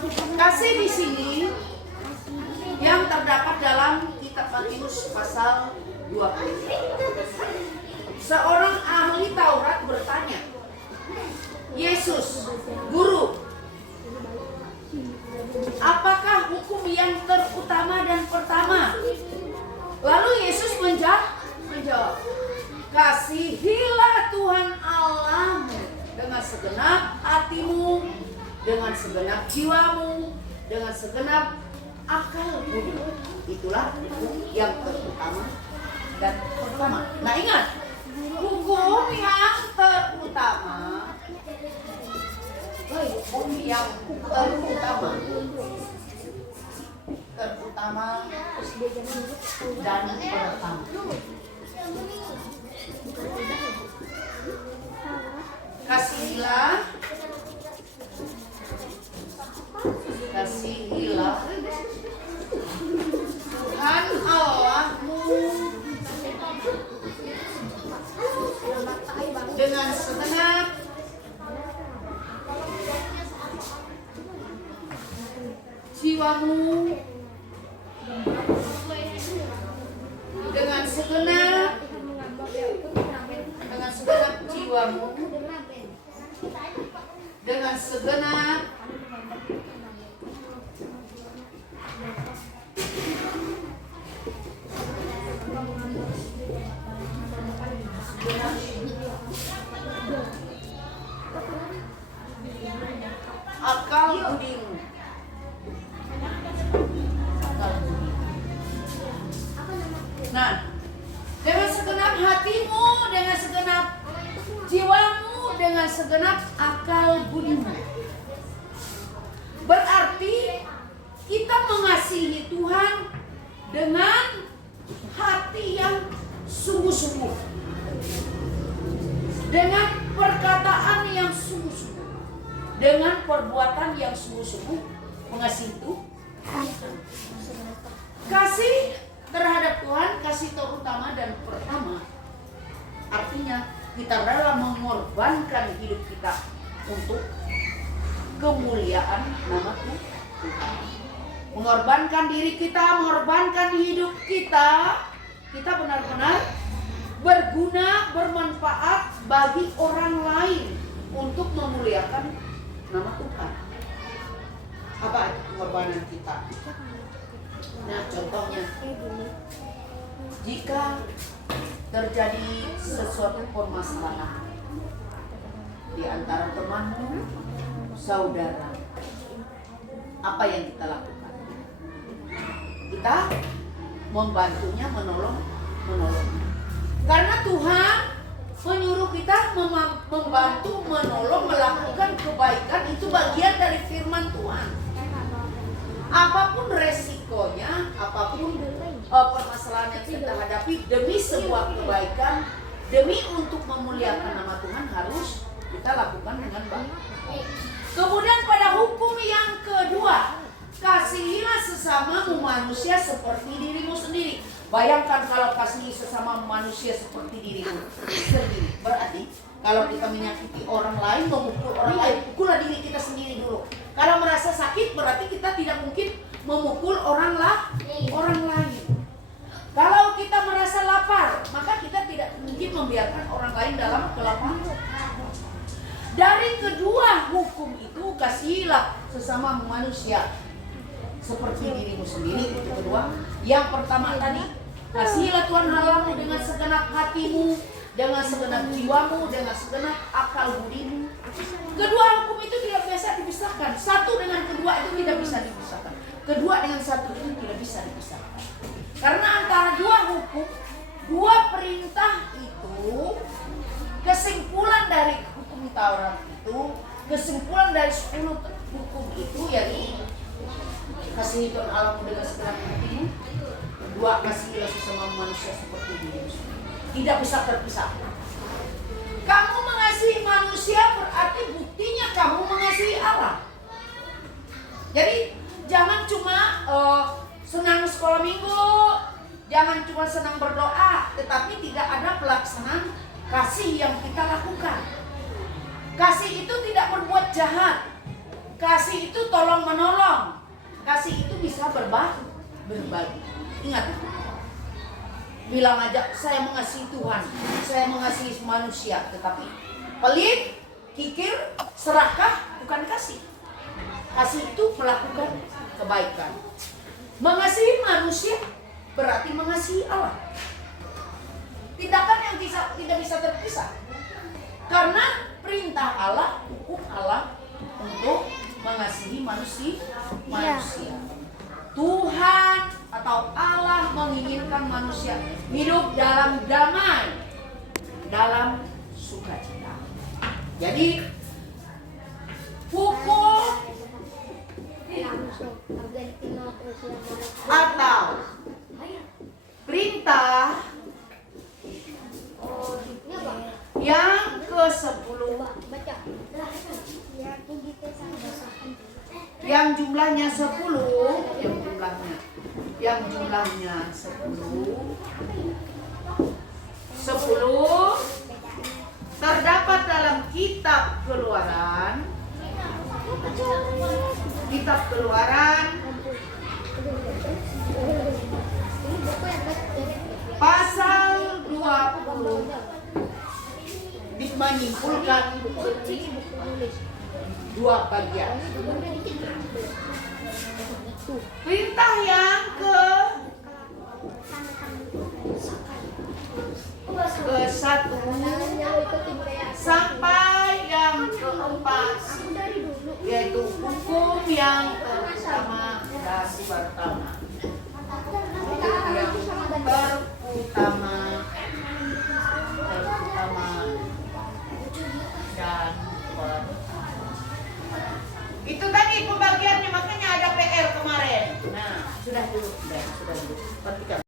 Kasih di sini yang terdapat dalam kitab Matius pasal 20. Seorang ahli Taurat bertanya, Yesus, Guru, apakah hukum yang terutama dan pertama? Lalu Yesus menjawab, kasihilah Tuhan Allahmu dengan segenap hatimu, dengan segenap jiwamu, dengan segenap akal budimu. Itulah hukum yang terutama dan pertama. Nah ingat, hukum yang terutama, dan pertama. Kasihilah Tuhan Allahmu dengan segenap jiwamu, dengan segenap jiwamu, dengan segenap akal budimu. Nah, dengan segenap hatimu, dengan segenap jiwamu, dengan segenap akal budimu. Berarti kita mengasihi Tuhan dengan hati yang sungguh-sungguh, dengan perkataan yang sungguh-sungguh, dengan perbuatan yang sungguh-sungguh mengasihi Tuhan. Kasih terhadap Tuhan, kasih terutama dan pertama, artinya kita rela mengorbankan hidup kita untuk kemuliaan nama Tuhan. Mengorbankan diri kita, mengorbankan hidup kita, kita benar-benar berguna, bermanfaat bagi orang lain untuk memuliakan nama Tuhan. Apa itu pengorbanan kita? Nah, contohnya, jika terjadi sesuatu permasalahan di antara temanmu, saudara, apa yang kita lakukan? Kita membantunya, menolong. Karena Tuhan menyuruh kita membantu, menolong, melakukan kebaikan. Itu bagian dari firman Tuhan. Apapun resikonya, apapun permasalahan yang kita hadapi, demi sebuah kebaikan, demi untuk memuliakan nama Tuhan, harus kita lakukan dengan baik. Kemudian pada hukum yang kedua, kasihilah sesamamu manusia seperti dirimu sendiri. Bayangkan kalau kasihi sesama manusia seperti dirimu sendiri. Berarti kalau kita menyakiti orang lain, memukul orang lain, pukullah diri kita sendiri dulu. Kalau merasa sakit, berarti kita tidak mungkin memukul orang lain. Kalau kita merasa lapar, maka kita tidak mungkin membiarkan orang lain dalam kelaparan. Dari kedua hukum itu, kasihilah sesama manusia seperti dirimu sendiri. Itu kedua. Yang pertama tadi, kasihilah Tuhan Allahmu dengan segenap hatimu, dengan segenap jiwamu, dengan segenap akal budimu. Kedua hukum itu tidak bisa dipisahkan. Satu dengan kedua itu tidak bisa dipisahkan. Kedua dengan satu itu tidak bisa dipisahkan. Karena antara dua hukum, dua perintah itu, kesimpulan dari hukum Taurat itu, kesimpulan dari 10 hukum itu, yaitu kasihi Tuhan Allahmu dengan segenap hatimu, dua, kasihilah sesama manusia seperti dirimu sendiri. Tidak bisa terpisahkan. Kamu mengasihi manusia berarti buktinya kamu mengasihi Allah. Jadi jangan cuma senang sekolah minggu, jangan cuma senang berdoa, tetapi tidak ada pelaksanaan kasih yang kita lakukan. Kasih itu tidak berbuat jahat. Kasih itu tolong menolong. Kasih itu bisa berbagi. Ingat, bilang aja saya mengasihi Tuhan, saya mengasihi manusia, tetapi pelit, kikir, serakah bukan kasih. Kasih itu melakukan kebaikan. Mengasihi manusia berarti mengasihi Allah. Tindakan yang tidak bisa terpisah. Karena perintah Allah, hukum Allah untuk mengasihi manusia. Tuhan atau Allah menginginkan manusia hidup dalam damai, dalam sukacita. Jadi hukum atau perintah yang ke-10 yang jumlahnya 10 terdapat dalam kitab Keluaran pasal 20 menyimpulkan dua bagian. Perintah yang ke-1 sampai yang ke-4, yaitu hukum yang pertama dan pertama. Itu tadi pembagiannya, makanya ada PR kemarin. Nah, sudah dulu. Perhatikan.